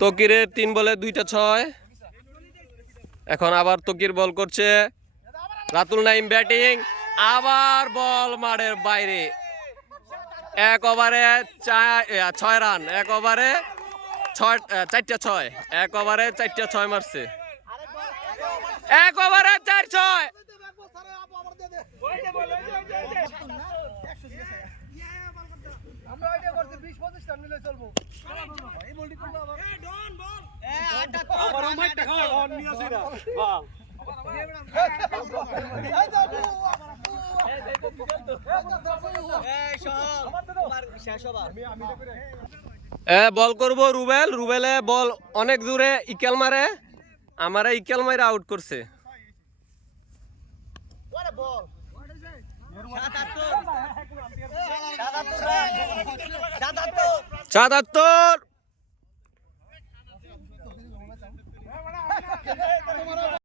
তকিরের তিন বলে দুইটা ছয়। এখন আবার তকির বল করছে। রাতুল নাইম ব্যাটিং, আবার বল মাঠের বাইরে। এক ওভারে ছয় রান, এক ওভারে ছয় চারটা ছয়, এক ওভারে চারটা ছয় মারছে। এক ওভারে চার ছয় আমরা আইডিয়া করছি 20 25 রান নিলে চলবো। এই বলটি করব আবার এ বল। করব রুবেল। রুবেলে বল অনেক দূরে ইকেল মারে। আমারে ইকেল মারে আউট করছে। বল। সাতাত্তর